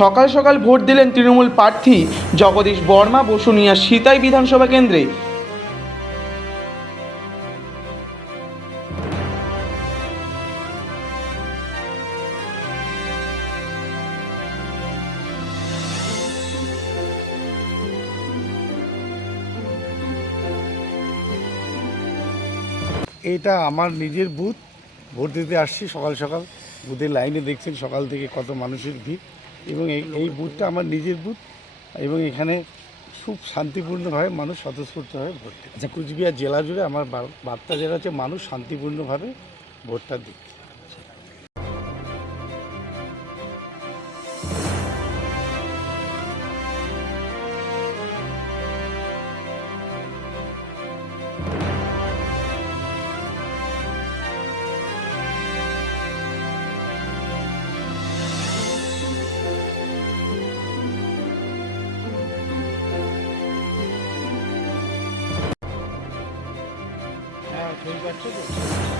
সকাল সকাল ভোট দিলেন তৃণমূল প্রার্থী জগদীশ বর্মা, বসুনিয়া সিতাই বিধানসভা কেন্দ্রে। এটা আমার নিজের বুথ। ভোট দিতে আসছি সকাল সকাল। বুথের লাইনে দেখছেন সকাল থেকে কত মানুষের ভিড়। এবং এই বুথটা আমার নিজের বুথ, এবং এখানে খুব শান্তিপূর্ণভাবে মানুষ স্বতঃস্ফূর্তভাবে ভোট দেয়। আচ্ছা কুচবিহার জেলা জুড়ে আমার বার্তা যেটা হচ্ছে, মানুষ শান্তিপূর্ণভাবে ভোটটা দিচ্ছে। 所以说这种。